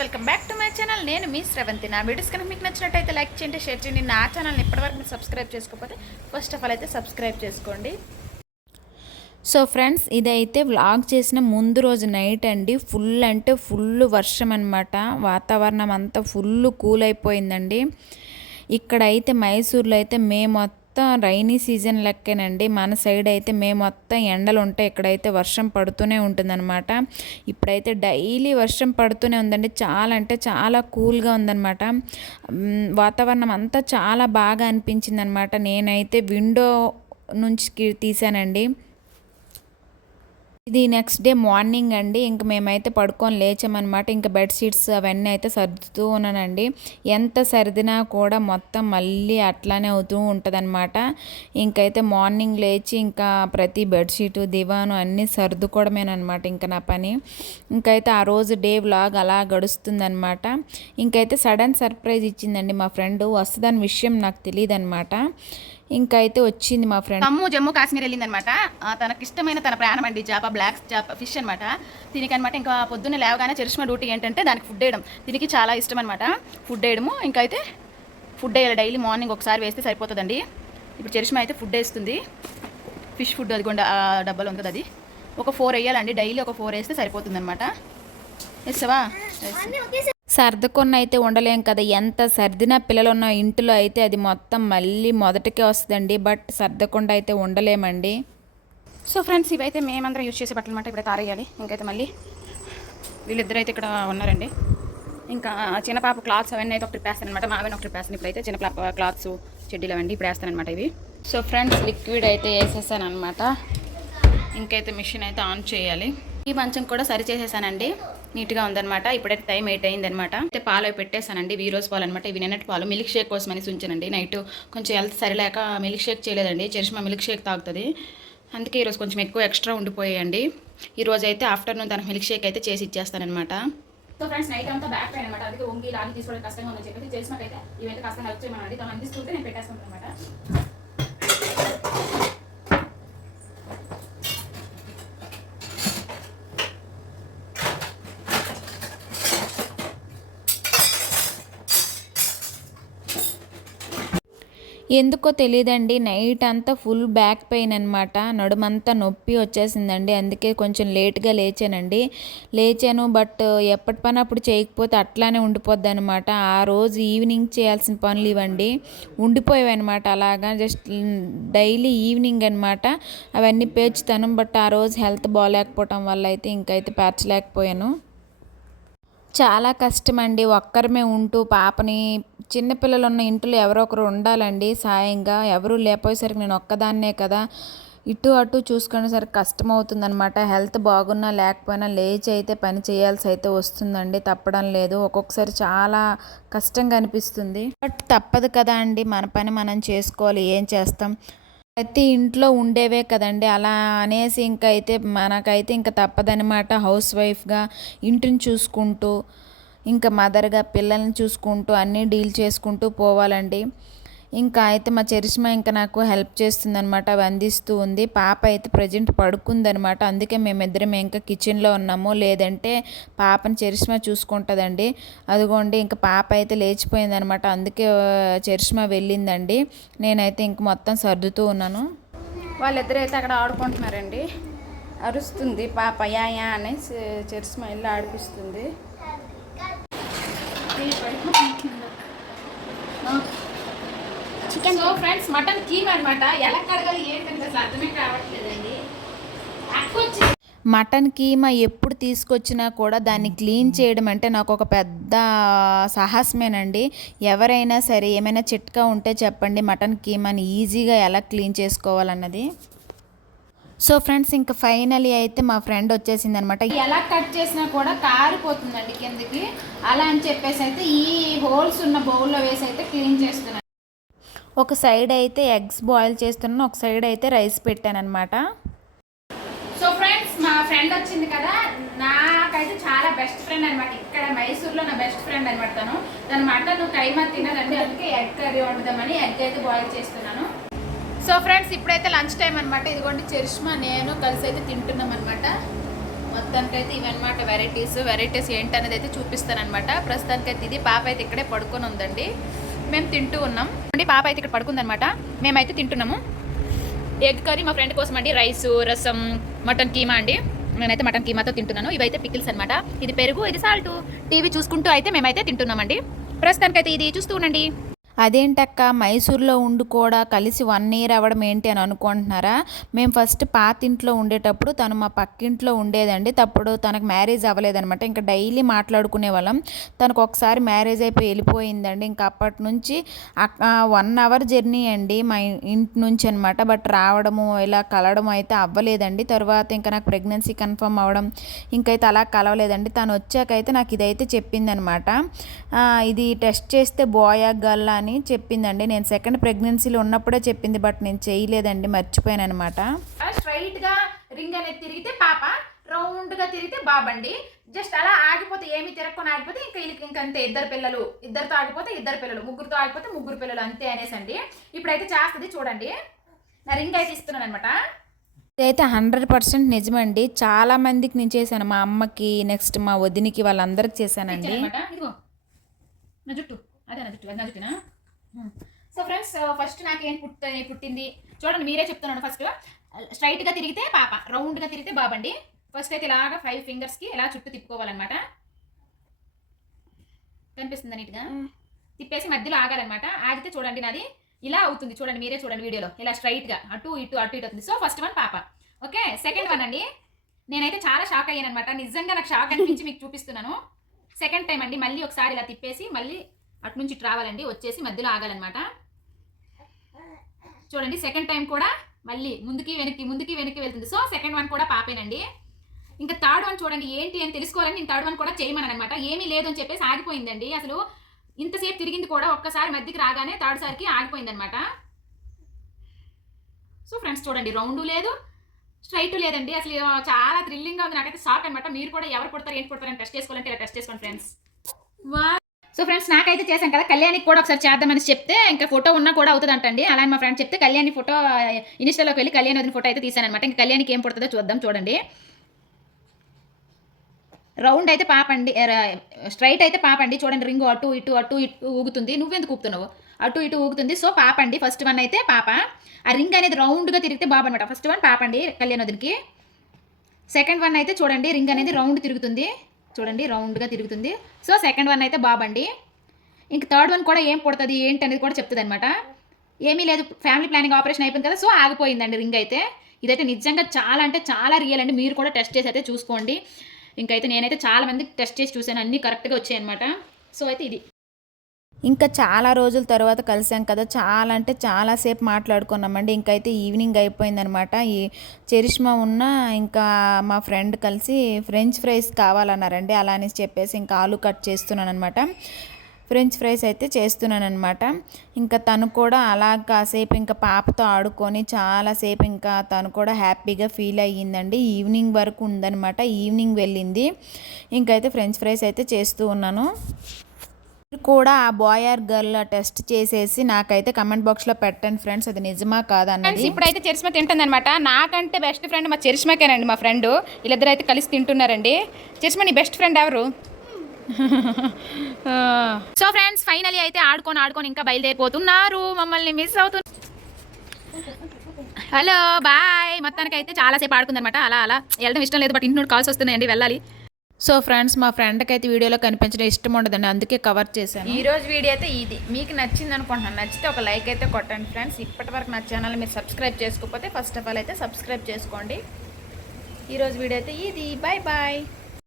Welcome back to my channel. నేను మీ శ్రవంతి నా వీడియోస్ కనుక మీకు నచ్చినట్టయితే లైక్ చేయండి షేర్ చేయండి. నా ఛానల్ని ఇప్పటివరకు మీరు సబ్స్క్రైబ్ చేసుకోకపోతే ఫస్ట్ ఆఫ్ ఆల్ అయితే సబ్స్క్రైబ్ చేసుకోండి. సో ఫ్రెండ్స్ ఇదైతే వ్లాగ్ చేసిన ముందు రోజు నైట్ అండి. ఫుల్ అంటే ఫుల్ వర్షం అనమాట వాతావరణం అంతా ఫుల్ కూల్ అయిపోయిందండి. ఇక్కడైతే మైసూర్లో అయితే మే మొత్తం మొత్తం రైనీ సీజన్ లెక్కేనండి. మన సైడ్ అయితే మే మొత్తం ఎండలు ఉంటాయి ఇక్కడైతే వర్షం పడుతూనే ఉంటుందన్నమాట. ఇప్పుడైతే డైలీ వర్షం పడుతూనే ఉందండి. చాలా అంటే చాలా కూల్గా ఉందన్నమాట. వాతావరణం అంతా చాలా బాగా అనిపించింది అనమాట నేనైతే విండో నుంచి తీశానండి. తీసానండి ఇది నెక్స్ట్ డే మార్నింగ్ అండి. ఇంక మేమైతే పడుకొని లేచామన్నమాట. ఇంకా బెడ్షీట్స్ అవన్నీ అయితే సర్దుతూ ఉన్నానండి. ఎంత సర్దినా కూడా మొత్తం మళ్ళీ అట్లానే అవుతూ ఉంటుందన్నమాట. ఇంకైతే మార్నింగ్ లేచి ఇంకా ప్రతి బెడ్షీటు దివాను అన్నీ సర్దుకోవడమేనమాట ఇంకా నా పని. ఇంకైతే ఆ రోజు డే వ్లాగ్ అలా గడుస్తుందన్నమాట. ఇంకైతే సడన్ సర్ప్రైజ్ ఇచ్చిందండి మా ఫ్రెండ్ వస్తుందని విషయం నాకు తెలియదు అనమాట ఇంకైతే వచ్చింది మా ఫ్రెండ్. తమ్ము జమ్మూ కాశ్మీర్ వెళ్ళిందనమాట. తనకి ఇష్టమైన తన ప్రాణం అండి చేప బ్లాక్ చేప ఫిష్ అనమాట దీనికి అనమాట ఇంకా పొద్దున్నే లేవగానే చరిష్మా డ్యూటీ ఏంటంటే దానికి ఫుడ్ వేయడం. దీనికి చాలా ఇష్టం అనమాట ఫుడ్ వేయడము ఇంకా అయితే ఫుడ్ వేయాలి. డైలీ మార్నింగ్ ఒకసారి వేస్తే సరిపోతుందండి. ఇప్పుడు చరిష్మా అయితే ఫుడ్ వేస్తుంది. ఫిష్ ఫుడ్ అది కూడా డబ్బాలో ఉంటుంది అది. ఒక ఫోర్ వేయాలండి. డైలీ ఒక ఫోర్ వేస్తే సరిపోతుంది అనమాట వేస్తావా సర్దుకున్న అయితే ఉండలేం కదా. ఎంత సర్దినా పిల్లలు ఉన్న ఇంటిలో అయితే అది మొత్తం మళ్ళీ మొదటికే వస్తుందండి. బట్ సర్దకుండా అయితే ఉండలేమండి. సో ఫ్రెండ్స్ ఇవైతే మేమందరం యూజ్ చేసే బట్టలు అనమాట ఇప్పుడు తారేయాలి. ఇంకైతే మళ్ళీ వీళ్ళిద్దరు అయితే ఇక్కడ ఉన్నారండి. ఇంకా చిన్న పాప క్లాత్స్ అవన్నీ అయితే ఒకటి వేస్తాను అనమాట మావన్నీ ఒకటి వేస్తాను. ఇప్పుడైతే చిన్న పాప క్లాత్స్ చెడ్డీలు అవన్నీ ఇప్పుడు వేస్తాను అనమాట ఇవి. సో ఫ్రెండ్స్ లిక్విడ్ అయితే వేసేసాను అనమాట ఇంకైతే మిషన్ అయితే ఆన్ చేయాలి. ఈ మంచం కూడా సరి చేసేసానండి నీట్గా ఉందనమాట ఇప్పుడైతే టైం ఎయిట్ అయిందనమాట అయితే పాలు పెట్టేశానండి. ఇవి ఈ రోజు పాలు అనమాట ఇవి నిన్నటి పాలు మిల్క్ షేక్ కోసం అని ఉంచానండి. నైట్ కొంచెం హెల్త్ సరిలేక మిల్క్ షేక్ చేయలేదండి. చరిష్మా మిల్క్ షేక్ తాగుతుంది. అందుకే ఈరోజు కొంచెం ఎక్కువ ఎక్స్ట్రా ఉండిపోయాయండి. ఈరోజు అయితే ఆఫ్టర్నూన్ తనకు మిల్క్ షేక్ అయితే చేసి ఇచ్చేస్తానమాట సో ఫ్రెండ్స్ నైట్ అంతా బ్యాక్ పెయిన్ అనమాట అందుకే ఉంగి లాగి తీసుకోవడం కష్టంగా ఉందని చెప్పి చేసినట్టయితే ఇవైతే కాస్త హెల్ప్ చేయమనండి తను అందిస్తుంటే నేను పెట్టేస్తాను అనమాట ఎందుకో తెలియదండి నైట్ అంతా ఫుల్ బ్యాక్ పెయిన్ అనమాట నడుమంతా నొప్పి వచ్చేసిందండి అందుకే కొంచెం లేట్గా లేచానండి. లేచాను బట్ ఎప్పటి పని అప్పుడు చేయకపోతే అట్లానే ఉండిపోద్ది అనమాట ఆ రోజు ఈవినింగ్ చేయాల్సిన పనులు ఇవ్వండి ఉండిపోయాయి అనమాట అలాగా జస్ట్ డైలీ ఈవినింగ్ అనమాట అవన్నీ పేర్చుతాను బట్ ఆ రోజు హెల్త్ బాగాలేకపోవటం వల్ల అయితే ఇంకైతే పేర్చలేకపోయాను. చాలా కష్టం అండి ఒక్కరమే ఉంటూ పాపని చిన్నపిల్లలు ఉన్న ఇంట్లో ఎవరో ఒకరు ఉండాలండి. సాయంగా ఎవరూ లేకపోయేసరికి నేను ఒక్కదాన్నే కదా. ఇటు అటు చూసుకునేసరికి కష్టం అవుతుందన్నమాట హెల్త్ బాగున్నా లేకపోయినా లేచి అయితే పని చేయాల్సి అయితే వస్తుందండి. తప్పడం లేదు. ఒక్కొక్కసారి చాలా కష్టంగా అనిపిస్తుంది. బట్ తప్పదు కదా అండి. మన పని మనం చేసుకోవాలి. ఏం చేస్తాం? ప్రతి ఇంట్లో ఉండేవే కదండి. అలా అనేసి ఇంకా అయితే మనకైతే ఇంకా తప్పదనమాట హౌస్ వైఫ్గా ఇంటిని చూసుకుంటూ ఇంకా మదర్గా పిల్లల్ని చూసుకుంటూ అన్నీ డీల్ చేసుకుంటూ పోవాలండి. ఇంకా అయితే మా చరిష్మా ఇంకా నాకు హెల్ప్ చేస్తుందనమాట అవి అందిస్తూ ఉంది. పాప అయితే ప్రజెంట్ పడుకుందనమాట అందుకే మేమిద్దరం ఇంకా కిచెన్లో ఉన్నాము లేదంటే పాపని చరిష్మా చూసుకుంటుందండి. అదిగోండి ఇంకా పాప అయితే లేచిపోయిందనమాట అందుకే చరిష్మా వెళ్ళిందండి. నేనైతే ఇంక మొత్తం సర్దుతూ ఉన్నాను. వాళ్ళిద్దరు అయితే అక్కడ ఆడుకుంటున్నారండి. అరుస్తుంది పాప యా యా అని చరిస్మా ఇల్లు ఆడిపిస్తుంది. Chicken so friends mutton keema అనమాట ఎలా కడగాలి ఏంటంటే అసలు అర్థమే కావట్లేదండి. మటన్ కీమా ఎప్పుడు తీసుకొచ్చినా కూడా దాన్ని క్లీన్ చేయడం అంటే నాకు ఒక పెద్ద సాహసమేనండి. ఎవరైనా సరే ఏమైనా చిట్కా ఉంటే చెప్పండి మటన్ కీమాని ఈజీగా ఎలా క్లీన్ చేసుకోవాలన్నది. సో ఫ్రెండ్స్ ఇంకా ఫైనలీ అయితే మా ఫ్రెండ్ వచ్చేసింది అనమాట ఎలా కట్ చేసినా కూడా కారిపోతుందండి కిందకి. అలా అని చెప్పేసి అయితే ఈ హోల్స్ ఉన్న బౌల్లో వేసి అయితే క్లీన్ చేస్తున్నాను ఒక సైడ్ అయితే ఎగ్స్ బాయిల్ చేస్తున్నాను ఒక సైడ్ అయితే రైస్ పెట్టాను అనమాట సో ఫ్రెండ్స్ మా ఫ్రెండ్ వచ్చింది కదా నాకైతే చాలా బెస్ట్ ఫ్రెండ్ అనమాట ఇక్కడ మైసూర్లో నా బెస్ట్ ఫ్రెండ్ అనమాట తను. తను మటన్ కైమా తినదండి అందుకే ఎగ్ కర్రీ వండుదామని ఎగ్ అయితే బాయిల్ చేస్తున్నాను. సో ఫ్రెండ్స్ ఇప్పుడైతే లంచ్ టైం అనమాట ఇదిగోండి చరిష్మా నేను కలిసి అయితే తింటున్నాం అనమాట మొత్తానికైతే ఇవన్నమాట వెరైటీస్ వెరైటీస్ ఏంటనేది అయితే చూపిస్తానమాట ప్రస్తుతానికైతే ఇది. పాప అయితే ఇక్కడే పడుకొని ఉందండి. మేము తింటూ ఉన్నాం. అండి పాప అయితే ఇక్కడ పడుకుందనమాట. మేమైతే తింటున్నాము. ఎగ్ కర్రీ మా ఫ్రెండ్ కోసం అండి రైస్ రసం మటన్ కీమా అండి. నేనైతే మటన్ కీమాతో తింటున్నాను. ఇవైతే పికిల్స్ అనమాట ఇది పెరుగు ఇది సాల్ట్. టీవీ చూసుకుంటూ అయితే మేమైతే తింటున్నామండి. ప్రస్తుతానికైతే ఇది చూస్తూ ఉండండి. అదేంటక్క? మైసూర్లో ఉండి కూడా కలిసి వన్ ఇయర్ అవ్వడం ఏంటి అని అనుకుంటున్నారా? మేము ఫస్ట్ పాత ఇంట్లో ఉండేటప్పుడు తను మా పక్కింట్లో ఉండేదండి. తప్పుడు తనకు మ్యారేజ్ అవ్వలేదనమాట ఇంకా డైలీ మాట్లాడుకునే వాళ్ళం. తనకు ఒకసారి మ్యారేజ్ అయిపోయి వెళ్ళిపోయిందండి. ఇంకా అప్పటి నుంచి వన్ అవర్ జర్నీ అండి మా ఇంటి నుంచి అనమాట బట్ రావడము ఇలా కలవడం అయితే అవ్వలేదండి. తర్వాత ఇంకా నాకు ప్రెగ్నెన్సీ కన్ఫర్మ్ అవ్వడం ఇంకైతే అలా కలవలేదండి. తను వచ్చాకైతే నాకు ఇదైతే చెప్పిందనమాట ఇది టెస్ట్ చేస్తే బాయా గల్లా అని చెప్పిందండి. నేను సెకండ్ ప్రెగ్నెన్సీలో ఉన్నప్పుడే చెప్పింది బట్ నేను చేయలేదండి మర్చిపోయాను అనమాట స్ట్రైట్గా రింగ్ అనేది తిరిగితే పాప రౌండ్గా తిరిగితే బాబండి. జస్ట్ అలా ఆగిపోతే ఏమి తిరగకుండా ఆగిపోతే ఇంకా వీళ్ళకి ఇంకా అంతే ఇద్దరు పిల్లలు. ఇద్దరితో ఆగిపోతే ఇద్దరు పిల్లలు ముగ్గురుతో ఆగిపోతే ముగ్గురు పిల్లలు అంతే అనేసి అండి ఇప్పుడైతే చేస్తుంది చూడండి. నా రింగ్ అయితే ఇస్తున్నాను అనమాట ఇదైతే హండ్రెడ్ పర్సెంట్ నిజమండి. చాలా మందికి నేను చేశాను. మా అమ్మకి నెక్స్ట్ మా వదినికి వాళ్ళందరికి చేశానండి. ఇదిగో నా జుట్టు. అదే నా జుట్టు. నా జుట్టునా? సో ఫ్రెండ్స్ ఫస్ట్ నాకేం పుట్ట పుట్టింది? చూడండి మీరే చెప్తున్నాను ఫస్ట్ స్ట్రైట్గా తిరిగితే పాప రౌండ్గా తిరిగితే బాబండి ఫస్ట్ అయితే ఇలాగా ఫైవ్ ఫింగర్స్కి ఇలా చుట్టూ తిప్పుకోవాలన్నమాట. కనిపిస్తుందా నీట్గా? తిప్పేసి మధ్యలో ఆగాలన్నమాట. ఆగితే చూడండి నాది ఇలా అవుతుంది. చూడండి మీరే చూడండి వీడియోలో. ఇలా స్ట్రైట్గా అటు ఇటు అటు ఇటు అవుతుంది. సో ఫస్ట్ వన్ పాప. ఓకే సెకండ్ వన్ అండి. నేనైతే చాలా షాక్ అయ్యాను అనమాట నిజంగా నాకు షాక్ అనిపించి మీకు చూపిస్తున్నాను. సెకండ్ టైం అండి మళ్ళీ ఒకసారి ఇలా తిప్పేసి మళ్ళీ అటు నుంచి ఇటు రావాలండి వచ్చేసి మధ్యలో ఆగాలన్నమాట. చూడండి సెకండ్ టైం కూడా మళ్ళీ ముందుకి వెనక్కి ముందుకి వెనక్కి వెళ్తుంది. సో సెకండ్ వన్ కూడా పాపేనండి. ఇంకా థర్డ్ వన్ చూడండి ఏంటి అని తెలుసుకోవాలని నేను థర్డ్ వన్ కూడా చేయమని అనమాట ఏమీ లేదు అని చెప్పేసి ఆగిపోయిందండి. అసలు ఇంతసేపు తిరిగింది కూడా ఒక్కసారి మధ్యకి రాగానే థర్డ్ సారికి ఆగిపోయిందనమాట సో ఫ్రెండ్స్ చూడండి రౌండ్ లేదు స్ట్రైట్ లేదండి. అసలు చాలా థ్రిల్లింగ్గా ఉంది. నాకైతే షాక్ అనమాట మీరు కూడా ఎవరు కొడతారు ఏంటి కొడతారని టెస్ట్ చేసుకోవాలంటే ఇలా టెస్ట్ చేసుకోండి ఫ్రెండ్స్ సో ఫ్రెండ్స్ నాకైతే చేశాం కదా. కళ్యాణికి కూడా ఒకసారి చేద్దామని చెప్తే ఇంకా ఫోటో ఉన్నా కూడా అవుతుంది అంటండి అలానే మా ఫ్రెండ్ చెప్తే కళ్యాణి ఫోటో ఇన్స్టాలోకి వెళ్ళి కళ్యాణి వదిన ఫోటో అయితే తీసాను అనమాట ఇంకా కళ్యాణికి ఏం పుడుతుందో చూద్దాం చూడండి. రౌండ్ అయితే పాపండి స్ట్రైట్ అయితే పాపండి. చూడండి రింగ్ అటు ఇటు అటు ఇటు ఊగుతుంది. నువ్వెందుకు ఊపుతున్నావు అటు ఇటు ఊగుతుంది. సో పాపండి ఫస్ట్ వన్ అయితే పాప. ఆ రింగ్ అనేది రౌండ్గా తిరిగితే బాబు అనమాట ఫస్ట్ వన్ పాపండి కళ్యాణ్ వదినకి. సెకండ్ వన్ అయితే చూడండి రింగ్ అనేది రౌండ్ తిరుగుతుంది. చూడండి రౌండ్గా తిరుగుతుంది. సో సెకండ్ వన్ అయితే బాబండి. ఇంక థర్డ్ వన్ కూడా ఏం పుడుతుంది ఏంటి అనేది కూడా చెప్తుంది అనమాట ఏమీ లేదు ఫ్యామిలీ ప్లానింగ్ ఆపరేషన్ అయిపోయింది కదా సో ఆగిపోయిందండి రింగ్ అయితే. ఇదైతే నిజంగా చాలా అంటే చాలా రియల్ అండి. మీరు కూడా టెస్ట్ చేసి అయితే చూసుకోండి. ఇంకైతే నేనైతే చాలా మందికి టెస్ట్ చేసి చూశాను అన్నీ కరెక్ట్గా వచ్చాయి అనమాట సో అయితే ఇది. ఇంకా చాలా రోజుల తర్వాత కలిసాం కదా. చాలా అంటే చాలాసేపు మాట్లాడుకున్నామండి. ఇంకైతే ఈవినింగ్ అయిపోయిందనమాట. ఈ చరిష్మా ఉన్న ఇంకా మా ఫ్రెండ్ కలిసి ఫ్రెంచ్ ఫ్రైస్ కావాలన్నారండి. అలా అని చెప్పేసి ఇంకా ఆలు కట్ చేస్తున్నాను అనమాట ఫ్రెంచ్ ఫ్రైస్ అయితే చేస్తున్నాను అనమాట ఇంకా తను కూడా అలా కాసేపు ఇంకా పాపతో ఆడుకొని చాలాసేపు ఇంకా తను కూడా హ్యాపీగా ఫీల్ అయ్యిందండి. ఈవినింగ్ వరకు ఉందనమాట. ఈవినింగ్ వెళ్ళింది. ఇంకైతే ఫ్రెంచ్ ఫ్రైస్ అయితే చేస్తూ ఉన్నాను. మీరు కూడా ఆ బాయ్ ఆర్ గర్ల్ టెస్ట్ చేసేసి నాకైతే కమెంట్ బాక్స్లో పెట్టండి ఫ్రెండ్స్ అది నిజమా కాదా ఫ్రెండ్స్ ఇప్పుడైతే చరిష్మా తింటుందన్నమాట. నాకంటే బెస్ట్ ఫ్రెండ్ మా చరిష్మాకేనండి మా ఫ్రెండ్ వీళ్ళిద్దరు అయితే కలిసి తింటున్నారండి. చరిష్మా నీ బెస్ట్ ఫ్రెండ్ ఎవరు? సో ఫ్రెండ్స్ ఫైనలీ అయితే ఆడుకొని ఆడుకొని ఇంకా బయలుదేరిపోతున్నారు. మమ్మల్ని మిస్ అవుతున్నారు హలో బాయ్ మొత్తానికి అయితే చాలాసేపు ఆడుకుందనమాట అలా అలా. వెళ్ళడం ఇష్టం లేదు బట్ ఇంటి నుండి కాల్స్ వస్తున్నాయండి వెళ్ళాలి. సో ఫ్రెండ్స్ మా ఫ్రెండ్కి అయితే వీడియోలో కనిపించడం ఇష్టం ఉండదండి. అందుకే కవర్ చేశాను. ఈ రోజు వీడియో అయితే ఇది. మీకు నచ్చింది అనుకుంటున్నాను. నచ్చితే ఒక లైక్ అయితే కొట్టండి ఫ్రెండ్స్. ఇప్పటి వరకు నా ఛానల్ మీరు సబ్స్క్రైబ్ చేసుకోకపోతే ఫస్ట్ ఆఫ్ ఆల్ అయితే సబ్స్క్రైబ్ చేసుకోండి. ఈరోజు వీడియో అయితే ఇది. Bye bye.